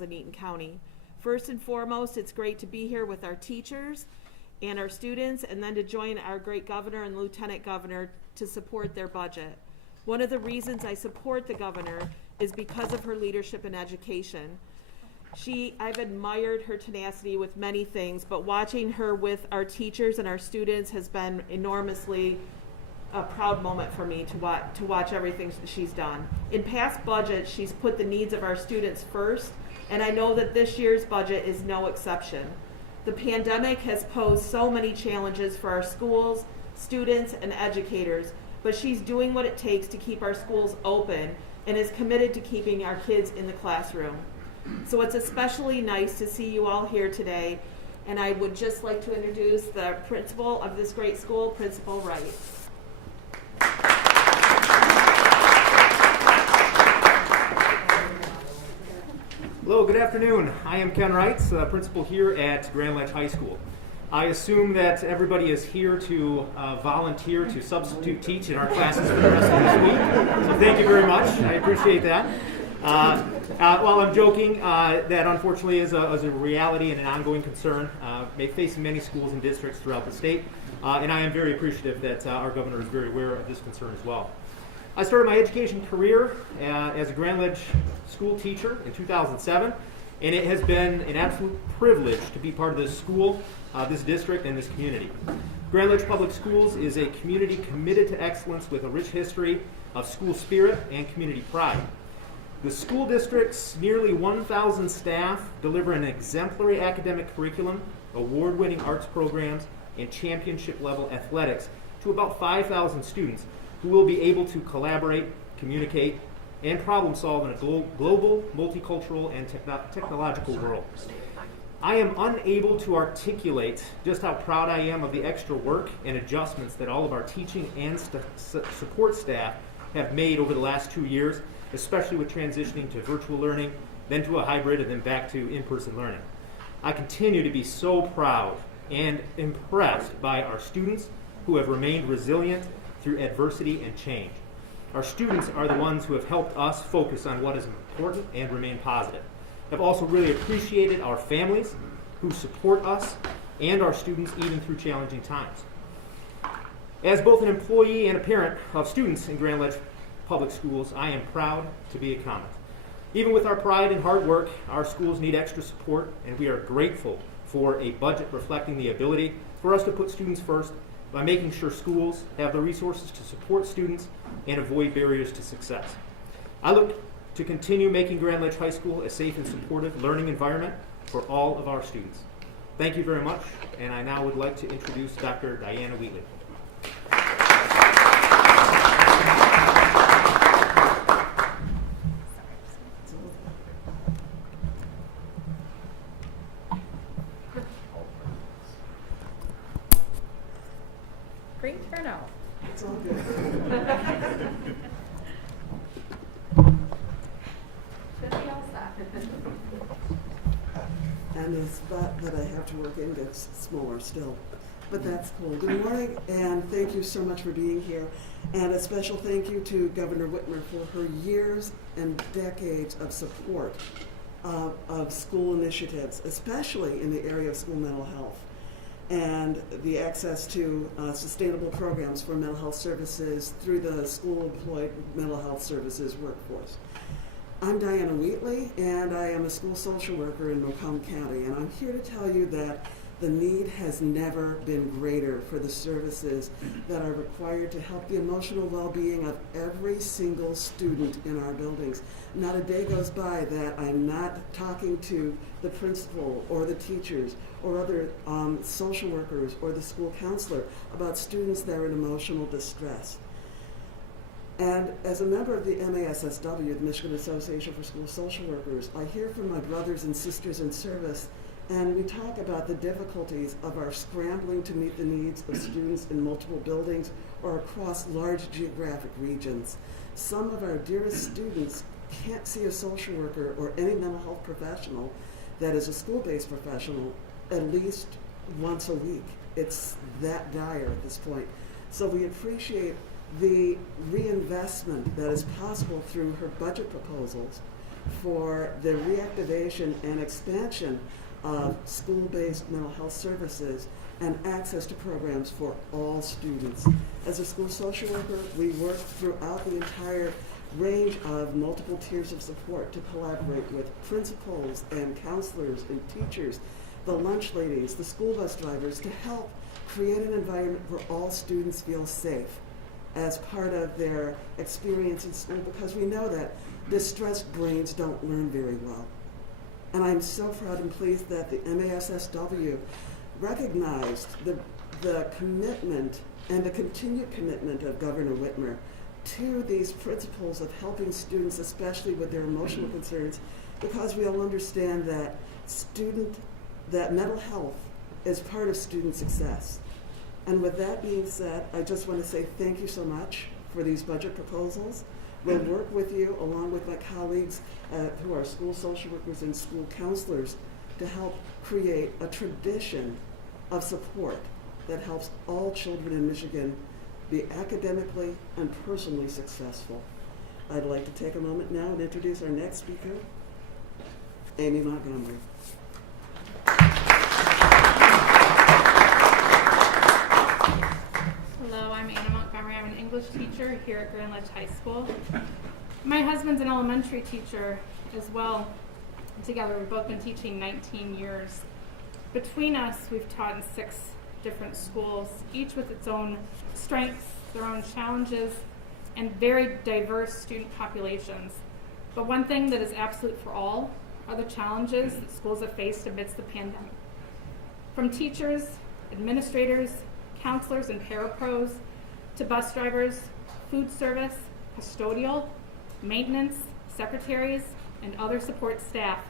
in Eaton County. First and foremost, it's great to be here with our teachers and our students, and then to join our great governor and lieutenant governor to support their budget. One of the reasons I support the governor is because of her leadership in education. I've admired her tenacity with many things, but watching her with our teachers and our students has been enormously a proud moment for me to watch everything she's done. In past budgets, she's put the needs of our students first, and I know that this year's budget is no exception. The pandemic has posed so many challenges for our schools, students, and educators, but she's doing what it takes to keep our schools open and is committed to keeping our kids in the classroom. So it's especially nice to see you all here today, and I would just like to introduce the principal of this great school, Principal Wright. Hello, good afternoon. I am Ken Wright, principal here at Grand Ledge High School. I assume that everybody is here to volunteer to substitute teach in our classes for the rest of this week. So thank you very much. I appreciate that. While I'm joking, that unfortunately is a reality and an ongoing concern facing many schools and districts throughout the state. And I am very appreciative that our governor is very aware of this concern as well. I started my education career as a Grand Ledge school teacher in 2007, and it has been an absolute privilege to be part of this school, this district, and this community. Grand Ledge Public Schools is a community committed to excellence with a rich history of school spirit and community pride. The school district's nearly 1,000 staff deliver an exemplary academic curriculum, award-winning arts programs, and championship-level athletics to about 5,000 students who will be able to collaborate, communicate, and problem solve in a global, multicultural, and technological world. I am unable to articulate just how proud I am of the extra work and adjustments that all of our teaching and support staff have made over the last 2 years, especially with transitioning to virtual learning, then to a hybrid, and then back to in-person learning. I continue to be so proud and impressed by our students who have remained resilient through adversity and change. Our students are the ones who have helped us focus on what is important and remain positive. I've also really appreciated our families who support us and our students even through challenging times. As both an employee and a parent of students in Grand Ledge Public Schools, I am proud to be a Comet. Even with our pride and hard work, our schools need extra support, and we are grateful for a budget reflecting the ability for us to put students first by making sure schools have the resources to support students and avoid barriers to success. I look to continue making Grand Ledge High School a safe and supportive learning environment for all of our students. Thank you very much, and I now would like to introduce Dr. Diana Wheatley. Great turnout. It's all good. And the spot that I have to work in gets smaller still. But that's cool. Good morning, and thank you so much for being here. And a special thank you to Governor Whitmer for her years and decades of support of school initiatives, especially in the area of school mental health, and the access to sustainable programs for mental health services through the school-employed mental health services workforce. I'm Diana Wheatley, and I am a school social worker in Macomb County, and I'm here to tell you that the need has never been greater for the services that are required to help the emotional well-being of every single student in our buildings. Not a day goes by that I'm not talking to the principal or the teachers or other social workers or the school counselor about students that are in emotional distress. And as a member of the MASSW, the Michigan Association for School Social Workers, I hear from my brothers and sisters in service, and we talk about the difficulties of our scrambling to meet the needs of students in multiple buildings or across large geographic regions. Some of our dearest students can't see a social worker or any mental health professional that is a school-based professional at least once a week. It's that dire at this point. So we appreciate the reinvestment that is possible through her budget proposals for the reactivation and expansion of school-based mental health services and access to programs for all students. As a school social worker, we work throughout the entire range of multiple tiers of support to collaborate with principals and counselors and teachers, the lunch ladies, the school bus drivers, to help create an environment where all students feel safe as part of their experience in school, because we know that distressed brains don't learn very well. And I'm so proud and pleased that the MASSW recognized the commitment and the continued commitment of Governor Whitmer to these principles of helping students, especially with their emotional concerns, because we all understand that mental health is part of student success. And with that being said, I just want to say thank you so much for these budget proposals. We'll work with you, along with my colleagues who are school social workers and school counselors, to help create a tradition of support that helps all children in Michigan be academically and personally successful. I'd like to take a moment now and introduce our next speaker, Amy Montgomery. Hello, I'm Anna Montgomery. I'm an English teacher here at Grand Ledge High School. My husband's an elementary teacher as well. Together, we've both been teaching 19 years. Between us, we've taught in 6 different schools, each with its own strengths, their own challenges, and very diverse student populations. But one thing that is absolute for all are the challenges that schools have faced amidst the pandemic. From teachers, administrators, counselors, and parapros, to bus drivers, food service, custodial, maintenance, secretaries, and other support staff,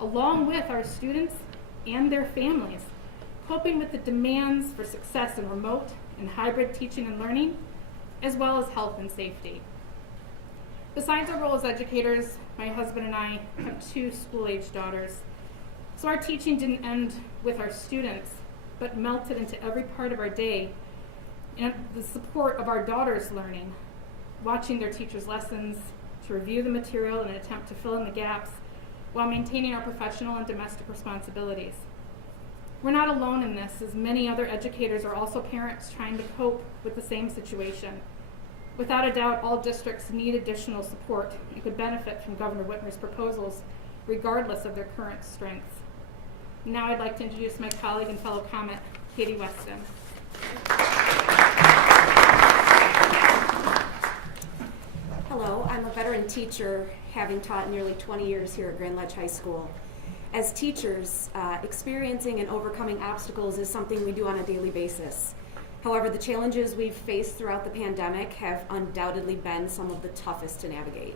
along with our students and their families, coping with the demands for success in remote and hybrid teaching and learning, as well as health and safety. Besides our role as educators, my husband and I have 2 school-age daughters. So our teaching didn't end with our students, but melted into every part of our day and the support of our daughters' learning, watching their teachers' lessons, to review the material in an attempt to fill in the gaps while maintaining our professional and domestic responsibilities. We're not alone in this, as many other educators are also parents trying to cope with the same situation. Without a doubt, all districts need additional support and could benefit from Governor Whitmer's proposals, regardless of their current strengths. Now I'd like to introduce my colleague and fellow Comet, Katie Weston. Hello, I'm a veteran teacher, having taught nearly 20 years here at Grand Ledge High School. As teachers, experiencing and overcoming obstacles is something we do on a daily basis. However, the challenges we've faced throughout the pandemic have undoubtedly been some of the toughest to navigate.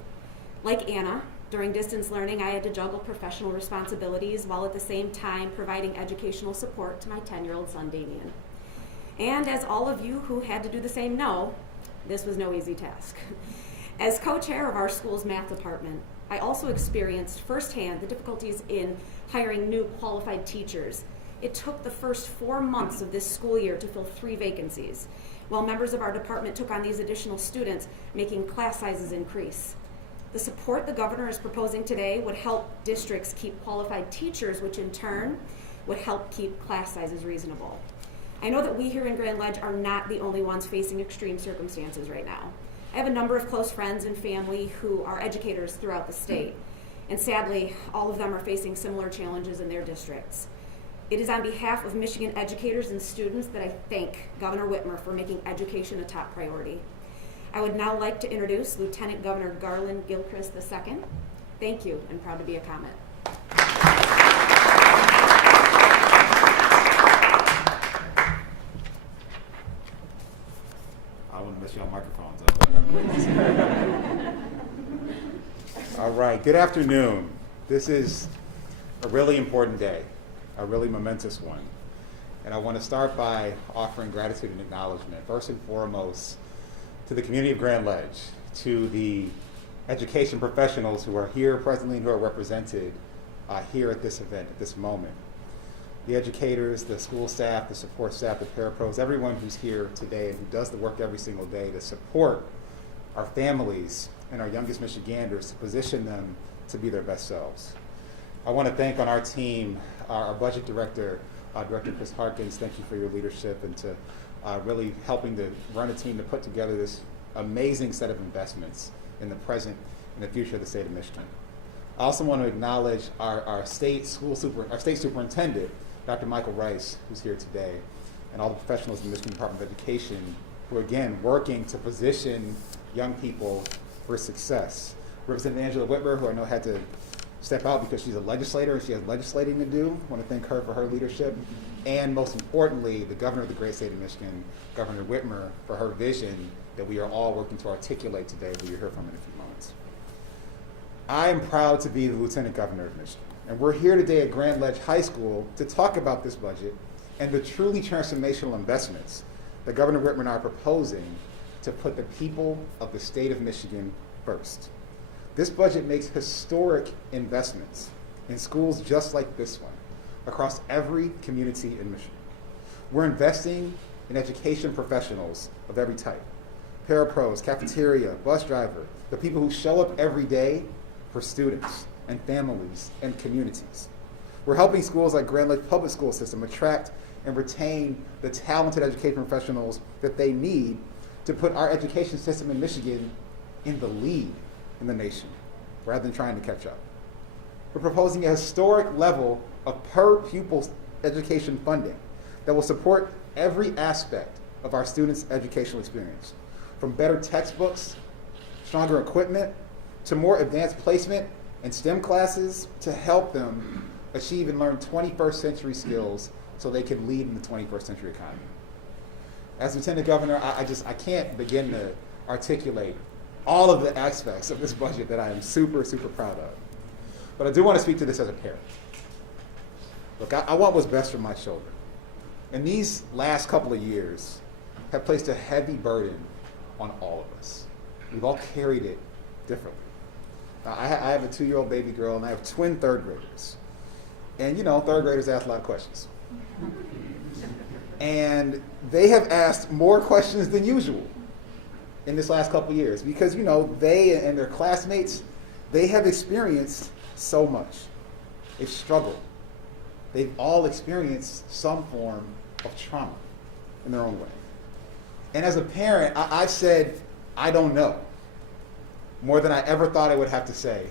Like Anna, during distance learning, I had to juggle professional responsibilities while at the same time providing educational support to my 10-year-old son, Damien. And as all of you who had to do the same know, this was no easy task. As co-chair of our school's math department, I also experienced firsthand the difficulties in hiring new qualified teachers. It took the first 4 months of this school year to fill 3 vacancies, while members of our department took on these additional students, making class sizes increase. The support the governor is proposing today would help districts keep qualified teachers, which in turn would help keep class sizes reasonable. I know that we here in Grand Ledge are not the only ones facing extreme circumstances right now. I have a number of close friends and family who are educators throughout the state, and sadly, all of them are facing similar challenges in their districts. It is on behalf of Michigan educators and students that I thank Governor Whitmer for making education a top priority. I would now like to introduce Lieutenant Governor Garland Gilchrist II. Thank you, and proud to be a Comet. I want to mess y'all microphones up. All right, good afternoon. This is a really important day, a really momentous one. And I want to start by offering gratitude and acknowledgement, first and foremost, to the community of Grand Ledge, to the education professionals who are here presently and who are represented here at this event, at this moment. The educators, the school staff, the support staff, the parapros, everyone who's here today and who does the work every single day to support our families and our youngest Michiganders, to position them to be their best selves. I want to thank on our team, our budget director, Director Chris Harkins. Thank you for your leadership and to really helping to run a team to put together this amazing set of investments in the present and the future of the state of Michigan. I also want to acknowledge our state superintendent, Dr. Michael Rice, who's here today, and all the professionals in the Michigan Department of Education who are, again, working to position young people for success. Representative Angela Whitmer, who I know had to step out because she's a legislator and she has legislating to do. I want to thank her for her leadership. And most importantly, the governor of the great state of Michigan, Governor Whitmer, for her vision that we are all working to articulate today, who you'll hear from in a few moments. I am proud to be the Lieutenant Governor of Michigan. And we're here today at Grand Ledge High School to talk about this budget and the truly transformational investments that Governor Whitmer and I are proposing to put the people of the state of Michigan first. This budget makes historic investments in schools just like this one across every community in Michigan. We're investing in education professionals of every type: parapros, cafeteria, bus driver, the people who show up every day for students and families and communities. We're helping schools like Grand Ledge Public School System attract and retain the talented education professionals that they need to put our education system in Michigan in the lead in the nation, rather than trying to catch up. We're proposing a historic level of per pupil education funding that will support every aspect of our students' educational experience, from better textbooks, stronger equipment, to more advanced placement and STEM classes to help them achieve and learn 21st century skills so they can lead in the 21st century economy. As Lieutenant Governor, I can't begin to articulate all of the aspects of this budget that I am super, super proud of. But I do want to speak to this as a parent. Look, I want what's best for my children. And these last couple of years have placed a heavy burden on all of us. We've all carried it differently. I have a 2-year-old baby girl, and I have twin third graders. And you know, third graders ask a lot of questions. And they have asked more questions than usual in this last couple of years because, you know, they and their classmates, they have experienced so much. They've struggled. They've all experienced some form of trauma in their own way. And as a parent, I've said, I don't know, more than I ever thought I would have to say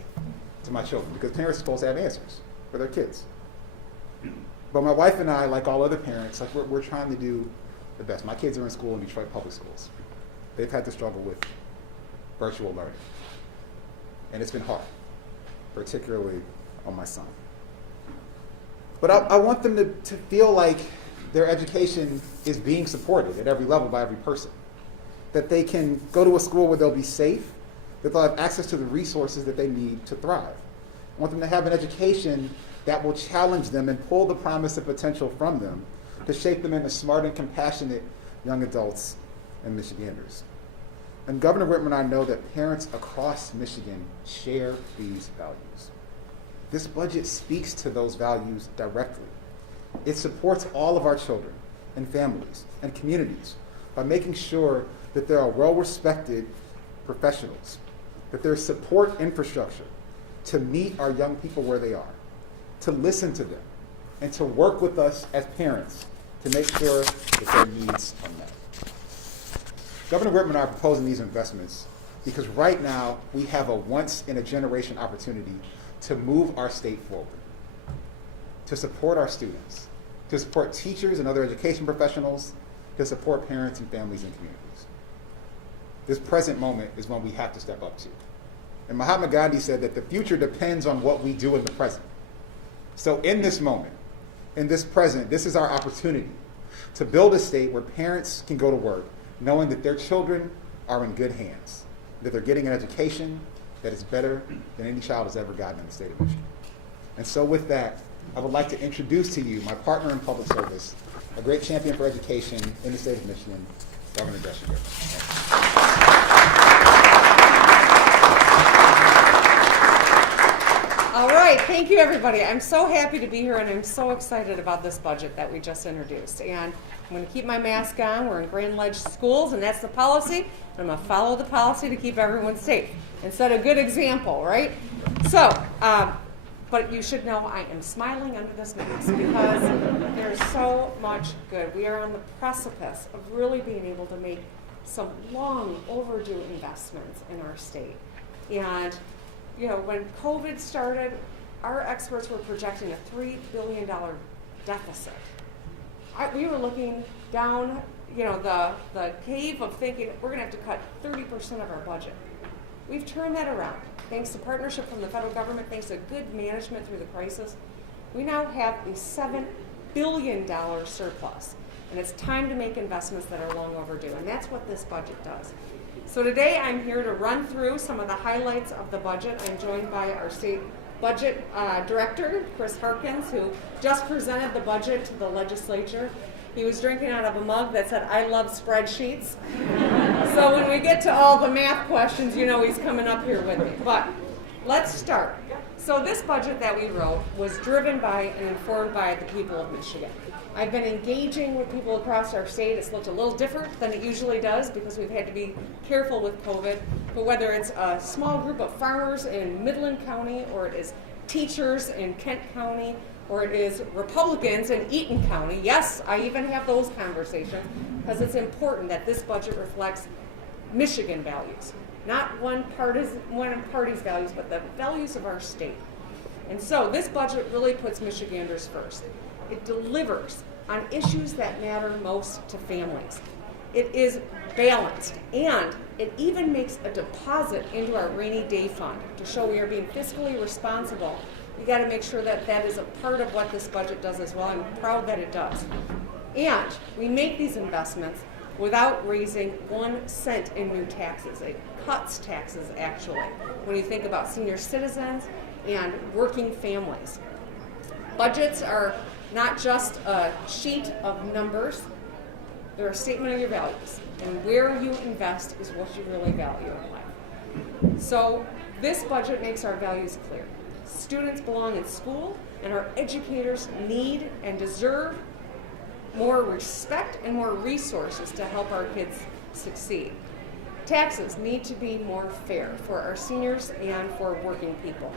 to my children, because parents are supposed to have answers for their kids. But my wife and I, like all other parents, like we're trying to do the best. My kids are in school in Detroit public schools. They've had to struggle with virtual learning. And it's been hard, particularly on my son. But I want them to feel like their education is being supported at every level by every person. That they can go to a school where they'll be safe, that they'll have access to the resources that they need to thrive. I want them to have an education that will challenge them and pull the promise and potential from them to shape them into smart and compassionate young adults and Michiganders. And Governor Whitmer and I know that parents across Michigan share these values. This budget speaks to those values directly. It supports all of our children and families and communities by making sure that there are well-respected professionals, that there's support infrastructure to meet our young people where they are, to listen to them, and to work with us as parents to make sure that their needs are met. Governor Whitmer and I are proposing these investments because right now we have a once-in-a-generation opportunity to move our state forward, to support our students, to support teachers and other education professionals, to support parents and families and communities. This present moment is one we have to step up to. And Mahatma Gandhi said that the future depends on what we do in the present. So in this moment, in this present, this is our opportunity to build a state where parents can go to work knowing that their children are in good hands, that they're getting an education that is better than any child has ever gotten in the state of Michigan. And so with that, I would like to introduce to you my partner in public service, a great champion for education in the state of Michigan, Governor Gretchen Whitmer. All right. right, thank you everybody. I'm so happy to be here and I'm so excited about this budget that we just introduced. And I'm going to keep my mask on. We're in Grand Ledge schools and that's the policy. I'm going to follow the policy to keep everyone safe and set a good example, right? So, but you should know I am smiling under this mask because there's so much good. We are on the precipice of really being able to make some long overdue investments in our state. And you know, when COVID started, our experts were projecting a $3 billion deficit. We were looking down, you know, the cave of thinking we're going to have to cut 30% of our budget. We've turned that around. Thanks to partnership from the federal government, thanks to good management through the crisis, we now have a $7 billion surplus. And it's time to make investments that are long overdue. And that's what this budget does. So today I'm here to run through some of the highlights of the budget. I'm joined by our state budget director, Chris Harkins, who just presented the budget to the legislature. He was drinking out of a mug that said, "I love spreadsheets." So when we get to all the math questions, you know he's coming up here with me. But let's start. So this budget that we wrote was driven by and informed by the people of Michigan. I've been engaging with people across our state. It's looked a little different than it usually does because we've had to be careful with COVID. But whether it's a small group of farmers in Midland County, or it is teachers in Kent County, or it is Republicans in Eaton County, yes, I even have those conversations because it's important that this budget reflects Michigan values. Not one party's values, but the values of our state. And so this budget really puts Michiganders first. It delivers on issues that matter most to families. It is balanced, and it even makes a deposit into our rainy day fund to show we are being fiscally responsible. We got to make sure that that is a part of what this budget does as well. I'm proud that it does. And we make these investments without raising 1 cent in new taxes. It cuts taxes, actually, when you think about senior citizens and working families. Budgets are not just a sheet of numbers, they're a statement of your values. And where you invest is what you really value in life. So this budget makes our values clear. Students belong in school, and our educators need and deserve more respect and more resources to help our kids succeed. Taxes need to be more fair for our seniors and for working people.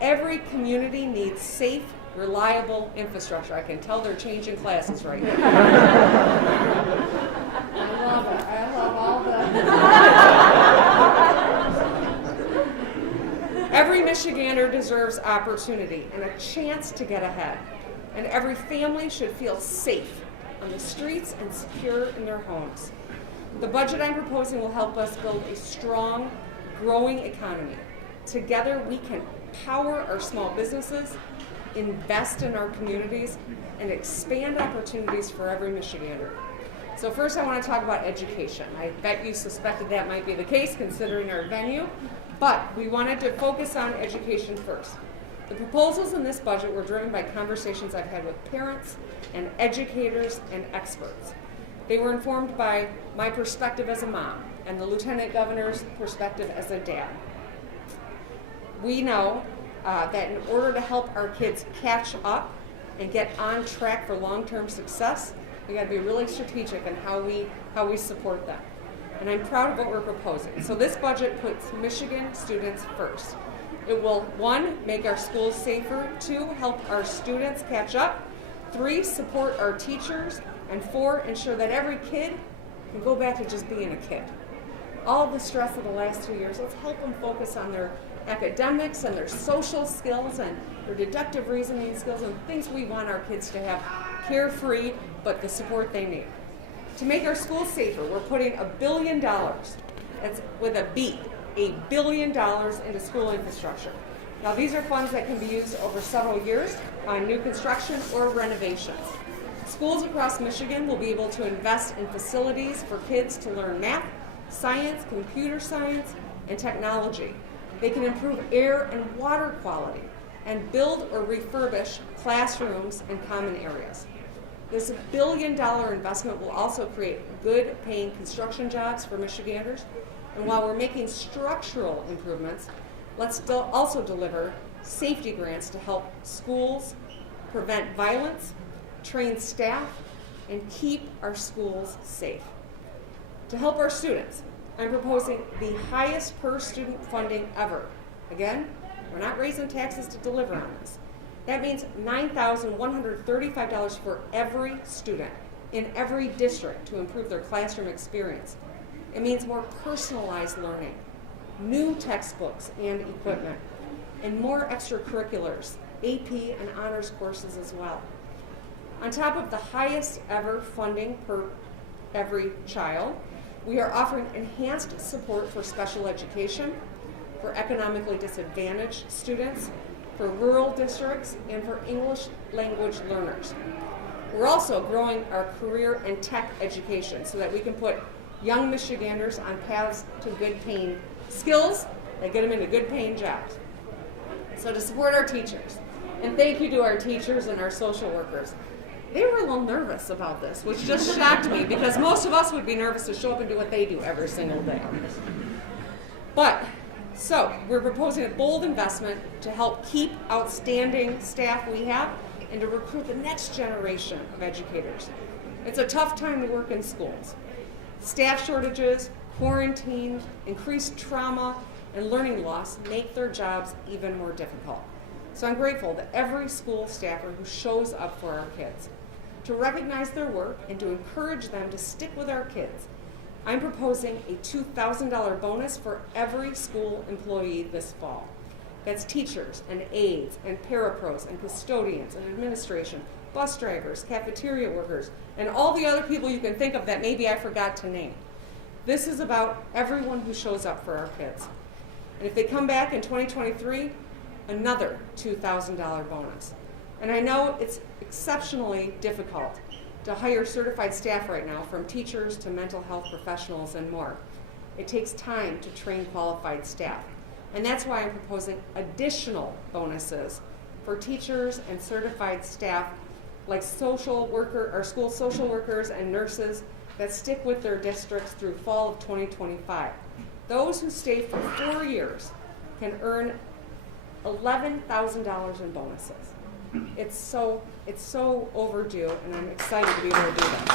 Every community needs safe, reliable infrastructure. I can tell they're changing classes right now. I love it. I love all the... Every Michigander deserves opportunity and a chance to get ahead. And every family should feel safe on the streets and secure in their homes. The budget I'm proposing will help us build a strong, growing economy. Together we can power our small businesses, invest in our communities, and expand opportunities for every Michigander. So first I want to talk about education. I bet you suspected that might be the case considering our venue, but we wanted to focus on education first. The proposals in this budget were driven by conversations I've had with parents and educators and experts. They were informed by my perspective as a mom and the Lieutenant Governor's perspective as a dad. We know that in order to help our kids catch up and get on track for long-term success, we got to be really strategic in how we support them. And I'm proud of what we're proposing. So this budget puts Michigan students first. It will, 1, make our schools safer, 2, help our students catch up, 3, support our teachers, and 4, ensure that every kid can go back to just being a kid. All the stress of the last 2 years, let's help them focus on their academics and their social skills and their deductive reasoning skills and things we want our kids to have carefree, but the support they need. To make our schools safer, we're putting $1 billion, that's with a B, $1 billion into school infrastructure. Now these are funds that can be used over several years on new construction or renovations. Schools across Michigan will be able to invest in facilities for kids to learn math, science, computer science, and technology. They can improve air and water quality and build or refurbish classrooms and common areas. This $1 billion investment will also create good paying construction jobs for Michiganders. And while we're making structural improvements, let's also deliver safety grants to help schools prevent violence, train staff, and keep our schools safe. To help our students, I'm proposing the highest per student funding ever. Again, we're not raising taxes to deliver on this. That means $9,135 for every student in every district to improve their classroom experience. It means more personalized learning, new textbooks and equipment, and more extracurriculars, AP and honors courses as well. On top of the highest ever funding per every child, we are offering enhanced support for special education, for economically disadvantaged students, for rural districts, and for English language learners. We're also growing our career and tech education so that we can put young Michiganders on paths to good paying skills that get them into good paying jobs. So to support our teachers, and thank you to our teachers and our social workers. They were a little nervous about this, which just shocked me because most of us would be nervous to show up and do what they do every single day. So we're proposing a bold investment to help keep outstanding staff we have and to recruit the next generation of educators. It's a tough time to work in schools. Staff shortages, quarantine, increased trauma, and learning loss make their jobs even more difficult. So I'm grateful to every school staffer who shows up for our kids. To recognize their work and to encourage them to stick with our kids, I'm proposing a $2,000 bonus for every school employee this fall. That's teachers and aides and parapros and custodians and administration, bus drivers, cafeteria workers, and all the other people you can think of that maybe I forgot to name. This is about everyone who shows up for our kids. And if they come back in 2023, another $2,000 bonus. And I know it's exceptionally difficult to hire certified staff right now, from teachers to mental health professionals and more. It takes time to train qualified staff. And that's why I'm proposing additional bonuses for teachers and certified staff like social worker or school social workers and nurses that stick with their districts through fall of 2025. Those who stay for 4 years can earn $11,000 in bonuses. It's so overdue, and I'm excited to be able to do that.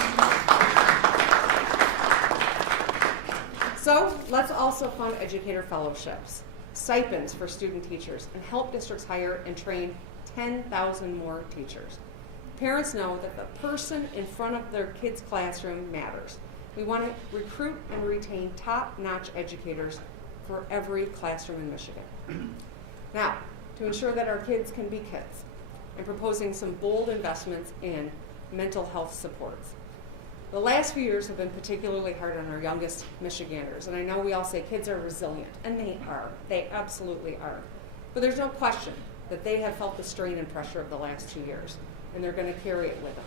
So let's also fund educator fellowships, stipends for student teachers, and help districts hire and train 10,000 more teachers. Parents know that the person in front of their kid's classroom matters. We want to recruit and retain top-notch educators for every classroom in Michigan. Now, to ensure that our kids can be kids, I'm proposing some bold investments in mental health supports. The last few years have been particularly hard on our youngest Michiganders, and I know we all say kids are resilient, and they are. They absolutely are. But there's no question that they have felt the strain and pressure of the last 2 years, and they're going to carry it with them.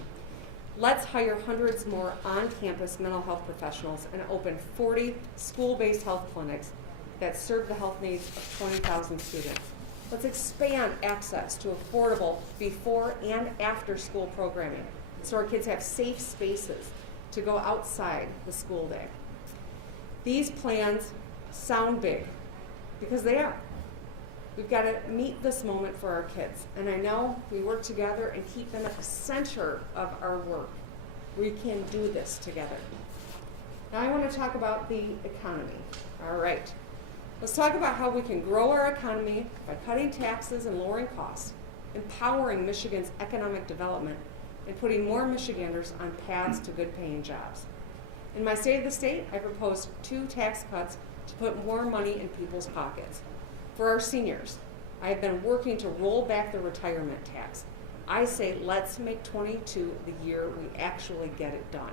Let's hire hundreds more on-campus mental health professionals and open 40 school-based health clinics that serve the health needs of 20,000 students. Let's expand access to affordable before and after school programming so our kids have safe spaces to go outside the school day. These plans sound big because they are. We've got to meet this moment for our kids, and I know we work together and keep them at the center of our work. We can do this together. Now I want to talk about the economy. All right. Let's talk about how we can grow our economy by cutting taxes and lowering costs, empowering Michigan's economic development, and putting more Michiganders on paths to good-paying jobs. In my State of the State, I proposed 2 tax cuts to put more money in people's pockets. For our seniors, I have been working to roll back the retirement tax. I say let's make 22 the year we actually get it done.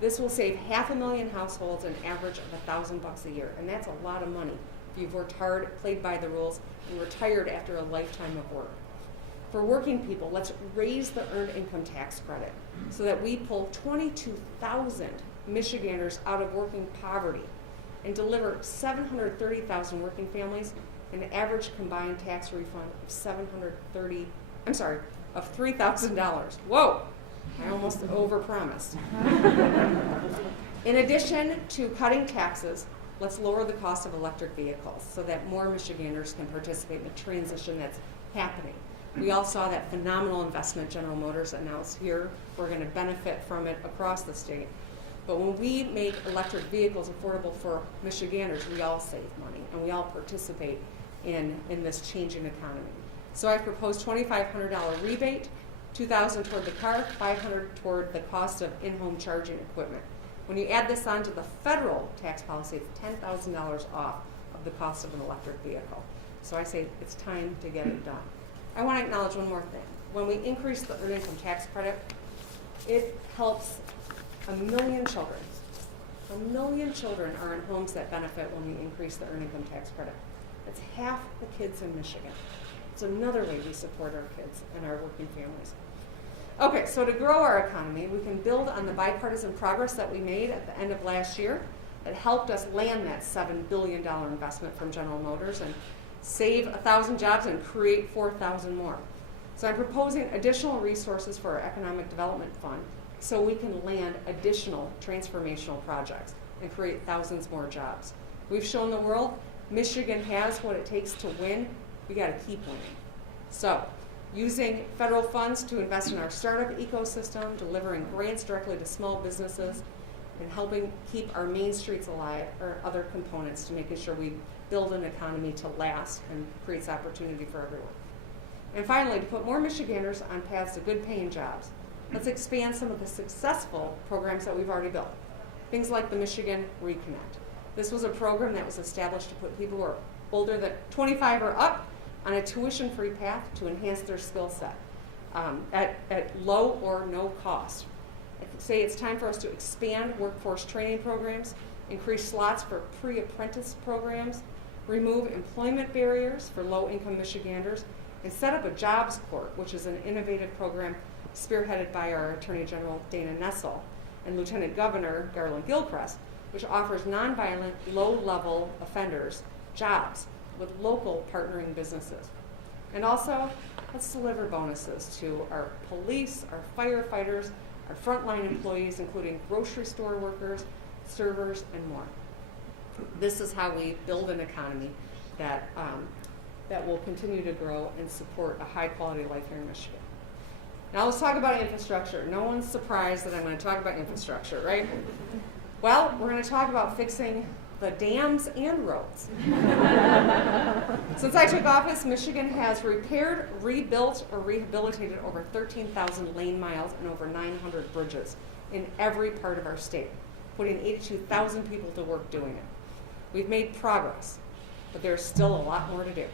This will save 500,000 households an average of $1,000 a year, and that's a lot of money if you've worked hard, played by the rules, and retired after a lifetime of work. For working people, let's raise the earned income tax credit so that we pull 22,000 Michiganders out of working poverty and deliver 730,000 working families an average combined tax refund of $3,000. Whoa, I almost overpromised. In addition to cutting taxes, let's lower the cost of electric vehicles so that more Michiganders can participate in the transition that's happening. We all saw that phenomenal investment General Motors announced here. We're going to benefit from it across the state. But when we make electric vehicles affordable for Michiganders, we all save money and we all participate in this changing economy. So I proposed $2,500 rebate, $2,000 toward the car, $500 toward the cost of in-home charging equipment. When you add this onto the federal tax policy, it's $10,000 off of the cost of an electric vehicle. So I say it's time to get it done. I want to acknowledge one more thing. When we increase the earned income tax credit, it helps 1 million children. 1 million children are in homes that benefit when we increase the earned income tax credit. It's half the kids in Michigan. It's another way we support our kids and our working families. Okay, so to grow our economy, we can build on the bipartisan progress that we made at the end of last year that helped us land that $7 billion investment from General Motors and save 1,000 jobs and create 4,000 more. So I'm proposing additional resources for our Economic Development Fund so we can land additional transformational projects and create thousands more jobs. We've shown the world Michigan has what it takes to win. We got to keep winning. So using federal funds to invest in our startup ecosystem, delivering grants directly to small businesses, and helping keep our main streets alive are other components to making sure we build an economy to last and creates opportunity for everyone. And finally, to put more Michiganders on paths to good paying jobs, let's expand some of the successful programs that we've already built. Things like the Michigan Reconnect. This was a program that was established to put people who are older than 25 or up on a tuition-free path to enhance their skill set at low or no cost. I say it's time for us to expand workforce training programs, increase slots for pre-apprentice programs, remove employment barriers for low-income Michiganders, and set up a jobs court, which is an innovative program spearheaded by our Attorney General Dana Nessel and Lieutenant Governor Garland Gilchrist, which offers nonviolent, low-level offenders jobs with local partnering businesses. And also, let's deliver bonuses to our police, our firefighters, our frontline employees, including grocery store workers, servers, and more. This is how we build an economy that will continue to grow and support a high-quality life here in Michigan. Now let's talk about infrastructure. No one's surprised that I'm going to talk about infrastructure, right? Well, we're going to talk about fixing the dams and roads. Since I took office, Michigan has repaired, rebuilt, or rehabilitated over 13,000 lane miles and over 900 bridges in every part of our state, putting 82,000 people to work doing it. We've made progress, but there's still a lot more to do.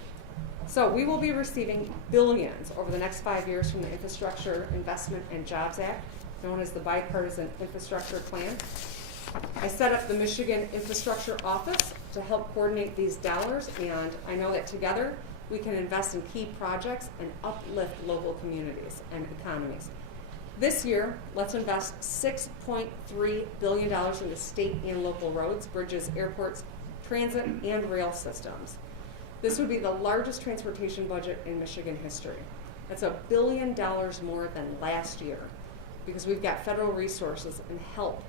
So we will be receiving billions over the next 5 years from the Infrastructure Investment and Jobs Act, known as the Bipartisan Infrastructure Plan. I set up the Michigan Infrastructure Office to help coordinate these dollars, and I know that together we can invest in key projects and uplift local communities and economies. This year, let's invest $6.3 billion into state and local roads, bridges, airports, transit, and rail systems. This would be the largest transportation budget in Michigan history. That's $1 billion more than last year because we've got federal resources and help.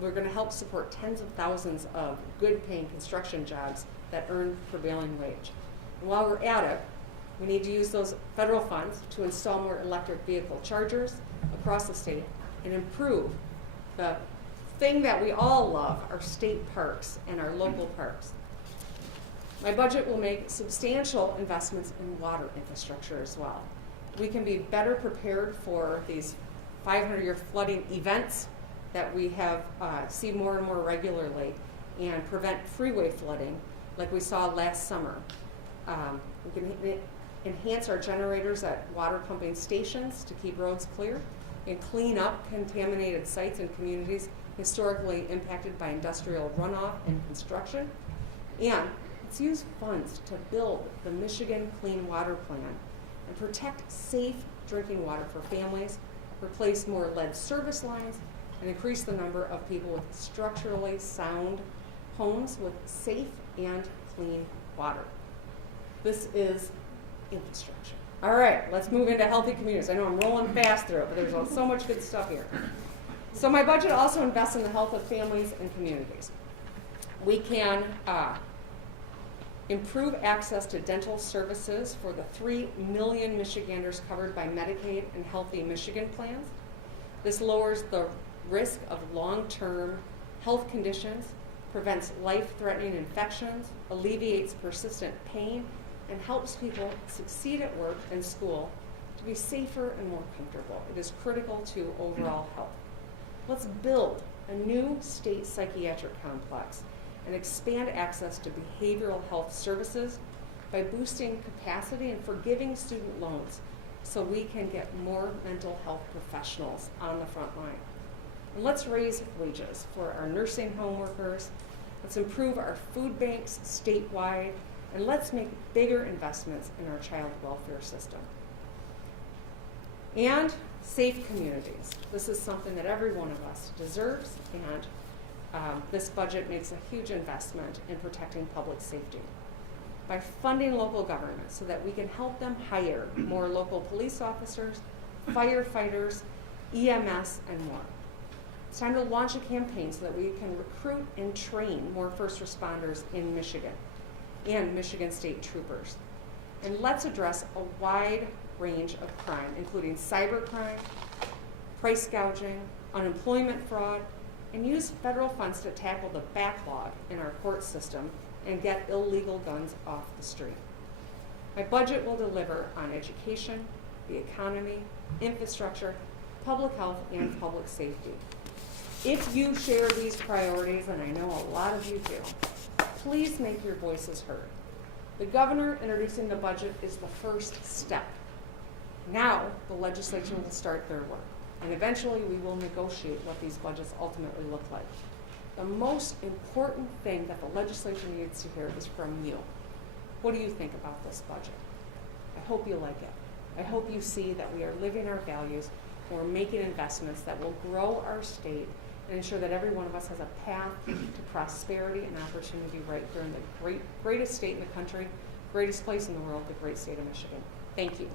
We're going to help support tens of thousands of good-paying construction jobs that earn prevailing wage. And while we're at it, we need to use those federal funds to install more electric vehicle chargers across the state and improve the thing that we all love, our state parks and our local parks. My budget will make substantial investments in water infrastructure as well. We can be better prepared for these 500-year flooding events that we have see more and more regularly and prevent freeway flooding like we saw last summer. We can enhance our generators at water pumping stations to keep roads clear and clean up contaminated sites and communities historically impacted by industrial runoff and construction. And let's use funds to build the Michigan Clean Water Plan and protect safe drinking water for families, replace more lead service lines, and increase the number of people with structurally sound homes with safe and clean water. This is infrastructure. All right, let's move into healthy communities. I know I'm rolling fast through it, but there's so much good stuff here. So my budget also invests in the health of families and communities. We can improve access to dental services for the 3 million Michiganders covered by Medicaid and Healthy Michigan plans. This lowers the risk of long-term health conditions, prevents life-threatening infections, alleviates persistent pain, and helps people succeed at work and school to be safer and more comfortable. It is critical to overall health. Let's build a new state psychiatric complex and expand access to behavioral health services by boosting capacity and forgiving student loans so we can get more mental health professionals on the front line. And let's raise wages for our nursing home workers. Let's improve our food banks statewide, and let's make bigger investments in our child welfare system. And safe communities. This is something that every one of us deserves, and this budget makes a huge investment in protecting public safety by funding local governments so that we can help them hire more local police officers, firefighters, EMS, and more. It's time to launch a campaign so that we can recruit and train more first responders in Michigan and Michigan State troopers. And let's address a wide range of crime, including cybercrime, price gouging, unemployment fraud, and use federal funds to tackle the backlog in our court system and get illegal guns off the street. My budget will deliver on education, the economy, infrastructure, public health, and public safety. If you share these priorities, and I know a lot of you do, please make your voices heard. The governor introducing the budget is the first step. Now, the legislature will start their work, and eventually we will negotiate what these budgets ultimately look like. The most important thing that the legislature needs to hear is from you. What do you think about this budget? I hope you like it. I hope you see that we are living our values, and we're making investments that will grow our state and ensure that every one of us has a path to prosperity and opportunity right here in the greatest state in the country, greatest place in the world, the great state of Michigan. Thank you.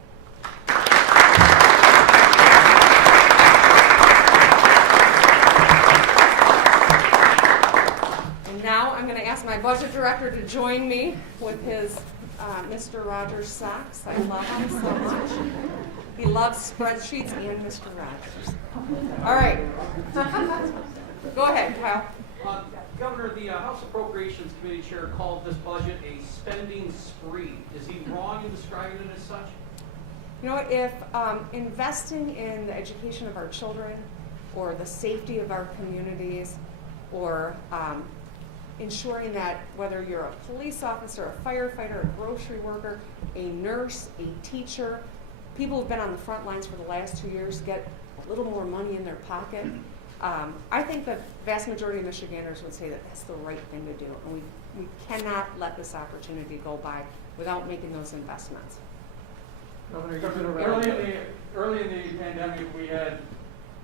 And now I'm going to ask my budget director to join me with his Mr. Rogers socks. I love him so much. He loves spreadsheets and Mr. Rogers. All right. Go ahead, Kyle. Governor, the House Appropriations Committee Chair called this budget a spending spree. Is he wrong in describing it as such? You know, if investing in the education of our children or the safety of our communities or ensuring that whether you're a police officer, a firefighter, a grocery worker, a nurse, a teacher, people who've been on the front lines for the last 2 years get a little more money in their pocket. I think the vast majority of Michiganders would say that that's the right thing to do, and we cannot let this opportunity go by without making those investments. Early in the pandemic, we had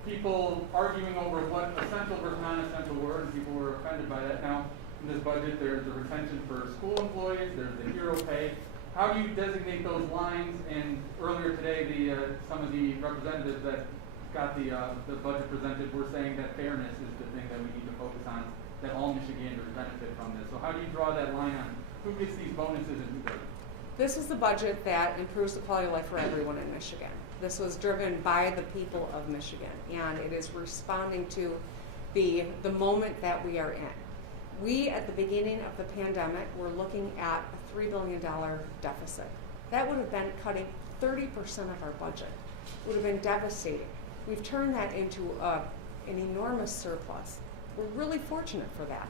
people arguing over what essential versus non-essential were, and people were offended by that. Now, in this budget, there's the retention for school employees, there's the hero pay. How do you designate those lines? And earlier today, some of the representatives that got the budget presented were saying that fairness is the thing that we need to focus on, that all Michiganders benefit from this. So how do you draw that line on who gets these bonuses and who doesn't? This is the budget that improves the quality of life for everyone in Michigan. This was driven by the people of Michigan, and it is responding to the moment that we are in. We, at the beginning of the pandemic, were looking at a $3 billion deficit. That would have been cutting 30% of our budget. It would have been devastating. We've turned that into an enormous surplus. We're really fortunate for that.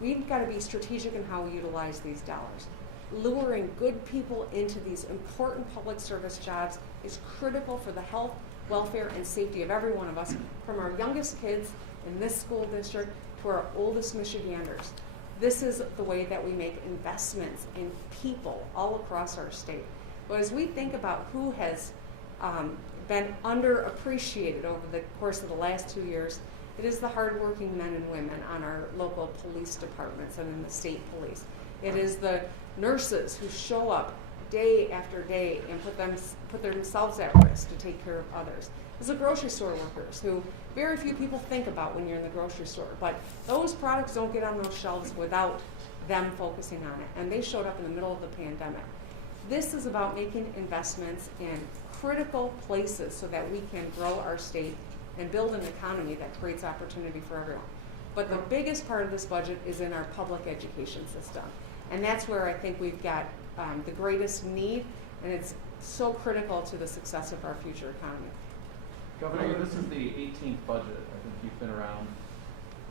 We've got to be strategic in how we utilize these dollars. Luring good people into these important public service jobs is critical for the health, welfare, and safety of every one of us, from our youngest kids in this school district to our oldest Michiganders. This is the way that we make investments in people all across our state. But as we think about who has been underappreciated over the course of the last 2 years, it is the hardworking men and women on our local police departments and in the state police. It is the nurses who show up day after day and put themselves at risk to take care of others. It's the grocery store workers who very few people think about when you're in the grocery store, but those products don't get on those shelves without them focusing on it. And they showed up in the middle of the pandemic. This is about making investments in critical places so that we can grow our state and build an economy that creates opportunity for everyone. But the biggest part of this budget is in our public education system. And that's where I think we've got the greatest need, and it's so critical to the success of our future economy. Governor, this is the 18th budget. I think you've been around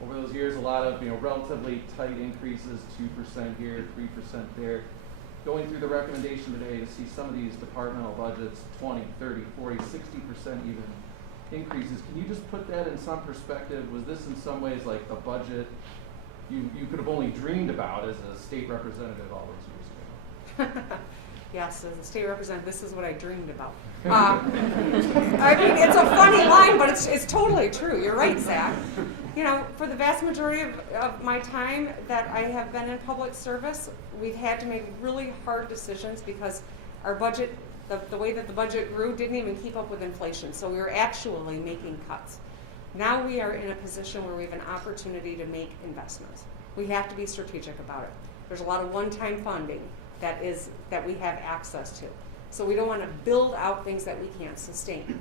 over those years. A lot of relatively tight increases, 2% here, 3% there. Going through the recommendation today to see some of these departmental budgets, 20, 30, 40, 60% even increases. Can you just put that in some perspective? Was this in some ways like a budget you could have only dreamed about as a state representative all those years ago? Yes, as a state representative, this is what I dreamed about. I mean, it's a funny line, but it's totally true. You're right, Zach. For the vast majority of my time that I have been in public service, we've had to make really hard decisions because our budget, the way that the budget grew, didn't even keep up with inflation. So we were actually making cuts. Now we are in a position where we have an opportunity to make investments. We have to be strategic about it. There's a lot of one-time funding that we have access to. So we don't want to build out things that we can't sustain.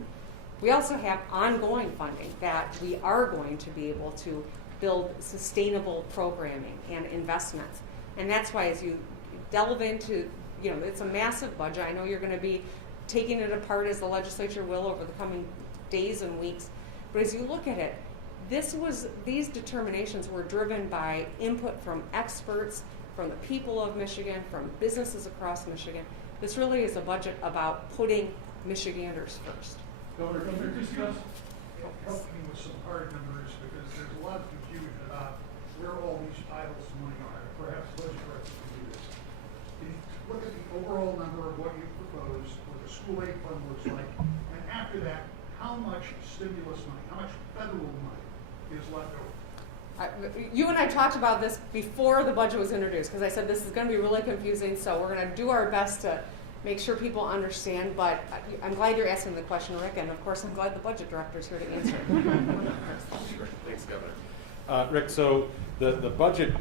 We also have ongoing funding that we are going to be able to build sustainable programming and investments. And that's why as you delve into, it's a massive budget. I know you're going to be taking it apart as the legislature will over the coming days and weeks. But as you look at it, these determinations were driven by input from experts, from the people of Michigan, from businesses across Michigan. This really is a budget about putting Michiganders first. Governor, can you discuss? Help me with some hard numbers because there's a lot of confusion about where all these titles of money are. Perhaps budget directors can do this. Can you look at the overall number of what you proposed, what the school aid fund looks like, and after that, how much stimulus money, how much federal money is left over? You and I talked about this before the budget was introduced because I said this is going to be really confusing, so we're going to do our best to make sure people understand, but I'm glad you're asking the question, Rick, and of course I'm glad the budget director's here to answer. Thanks, Governor. Rick, so the budget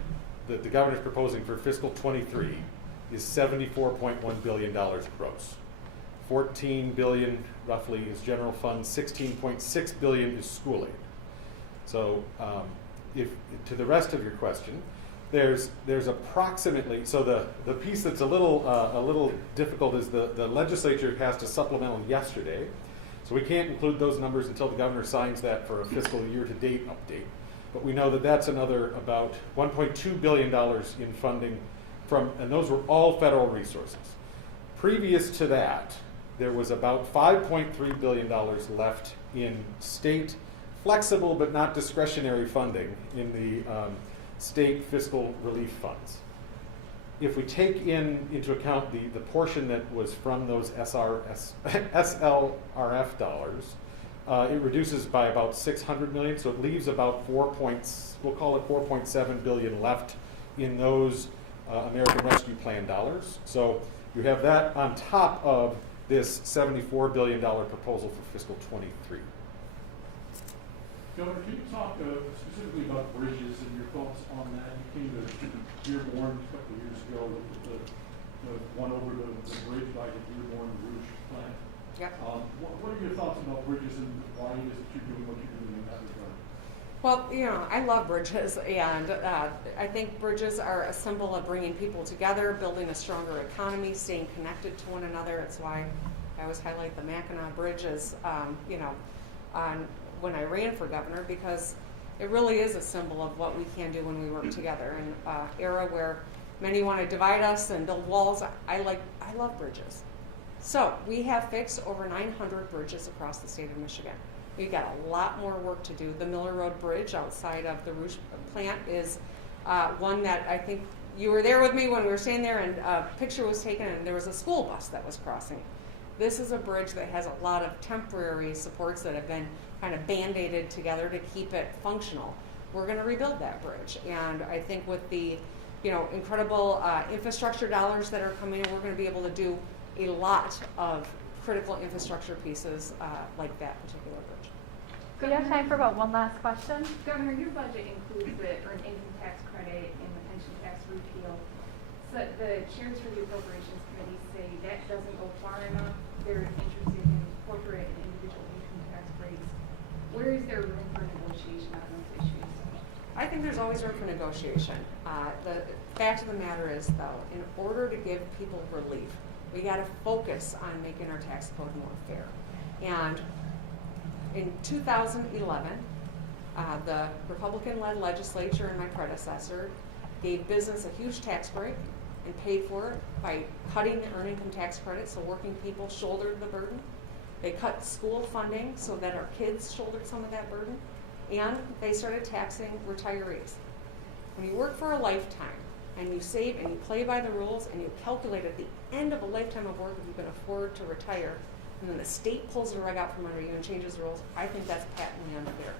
that the governor's proposing for fiscal 23 is $74.1 billion gross. $14 billion roughly is general fund, $16.6 billion is school aid. So if to the rest of your question, there's approximately, so the piece that's a little difficult is the legislature passed a supplemental yesterday, so we can't include those numbers until the governor signs that for a fiscal year-to-date update. But we know that that's another about $1.2 billion in funding and those were all federal resources. Previous to that, there was about $5.3 billion left in state flexible but not discretionary funding in the state fiscal relief funds. If we take into account the portion that was from those SLRF dollars, it reduces by about $600 million, so it leaves about we'll call it $4.7 billion left in those American Rescue Plan dollars. So you have that on top of this $74 billion proposal for fiscal 23. Governor, can you talk specifically about bridges and your thoughts on that? You came to Dearborn a couple of years ago, looked at the one over the bridge by the Dearborn Rouge plant. Yep. What are your thoughts about bridges and why it is that you're doing what you're doing in that regard? Well, I love bridges, and I think bridges are a symbol of bringing people together, building a stronger economy, staying connected to one another. It's why I always highlight the Mackinac Bridge as, when I ran for governor, because it really is a symbol of what we can do when we work together. In an era where many want to divide us and build walls, I love bridges. So we have fixed over 900 bridges across the state of Michigan. We've got a lot more work to do. The Miller Road Bridge outside of the Rouge plant is one that I think you were there with me when we were standing there and a picture was taken and there was a school bus that was crossing. This is a bridge that has a lot of temporary supports that have been kind of band-aided together to keep it functional. We're going to rebuild that bridge, and I think with the incredible infrastructure dollars that are coming in, we're going to be able to do a lot of critical infrastructure pieces like that particular bridge. We have time for about one last question. Governor, your budget includes the earned income tax credit and the corporation tax repeal. So the chairs for the appropriations committee say that doesn't go far enough. They're interested in corporate and individual income tax breaks. Where is there room for negotiation on those issues? I think there's always room for negotiation. The fact of the matter is, though, in order to give people relief, we got to focus on making our tax code more fair. And in 2011, the Republican-led legislature and my predecessor gave business a huge tax break and paid for it by cutting the earned income tax credit, so working people shouldered the burden. They cut school funding so that our kids shouldered some of that burden, and they started taxing retirees. When you work for a lifetime and you save and you play by the rules and you calculate at the end of a lifetime of work if you can afford to retire, and then the state pulls the rug out from under you and changes the rules, I think that's patently unfair.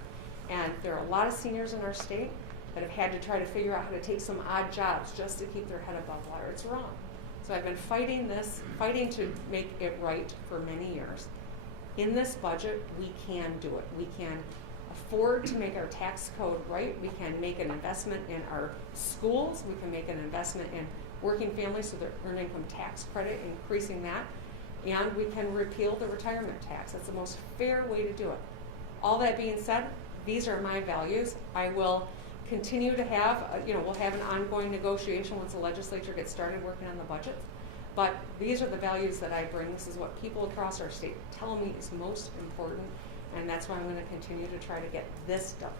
And there are a lot of seniors in our state that have had to try to figure out how to take some odd jobs just to keep their head above water. It's wrong. So I've been fighting to make it right for many years. In this budget, we can do it. We can afford to make our tax code right. We can make an investment in our schools. We can make an investment in working families so their earned income tax credit, increasing that. And we can repeal the retirement tax. That's the most fair way to do it. All that being said, these are my values. I will continue to have, we'll have an ongoing negotiation once the legislature gets started working on the budget. But these are the values that I bring. This is what people across our state tell me is most important, and that's why I'm going to continue to try to get this done.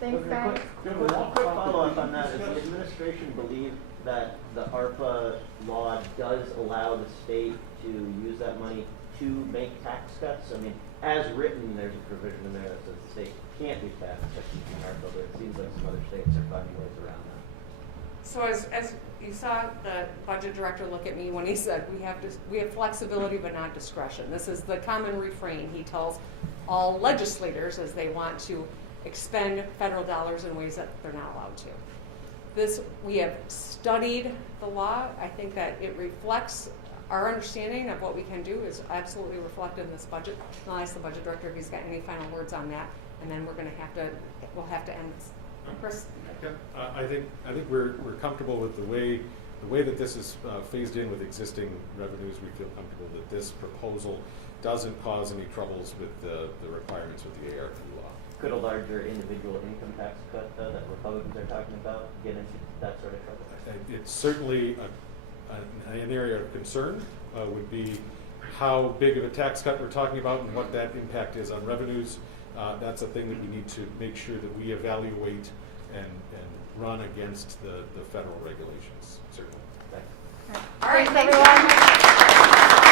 Thanks, guys. One quick follow-up on that. Does the administration believe that the ARPA law does allow the state to use that money to make tax cuts? I mean, as written, there's a provision in there that says the state can't do tax cuts using ARPA, but it seems like some other states are finding ways around that. So as you saw the budget director look at me when he said we have flexibility but not discretion. This is the common refrain he tells all legislators as they want to expend federal dollars in ways that they're not allowed to. We have studied the law. I think that it reflects our understanding of what we can do is absolutely reflected in this budget. And I'll ask the budget director if he's got any final words on that, and then we'll have to end this. Chris? Yeah, I think we're comfortable with the way that this is phased in with existing revenues. We feel comfortable that this proposal doesn't cause any troubles with the requirements of the ARP law. Could a larger individual income tax cut, though, that Republicans are talking about, get into that sort of trouble? It's certainly an area of concern. Would be how big of a tax cut we're talking about and what that impact is on revenues. That's a thing that we need to make sure that we evaluate and run against the federal regulations, certainly. Thanks. All right, everyone.